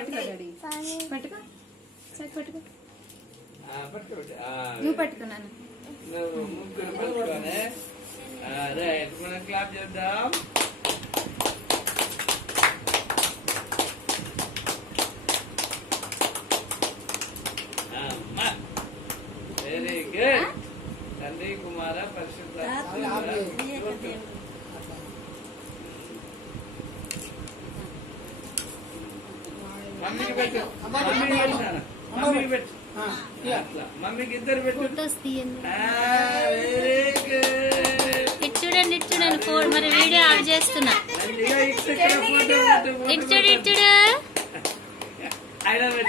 పట్టుకో డాడీ, పట్టుకో పట్టుకో, నువ్వు పట్టుకున్నాను. నువ్వు ముగ్గురు పట్టుకోనే. రైట్, మనం క్లాప్ చేద్దాం. Very good. తండ్రి కుమార పరిశుద్ధాత్మ. మమ్మీకి పెట్టు, మమ్మీకి పెట్టు, మమ్మీకి పెట్టు, మమ్మీకి ఇద్దరు పెట్టు. Very good. ఇటు చూడండి, ఇటు చూడండి. మరి వీడియో ఆఫ్ చేస్తున్నా. ఇటు చూడు, ఇటు చూడు.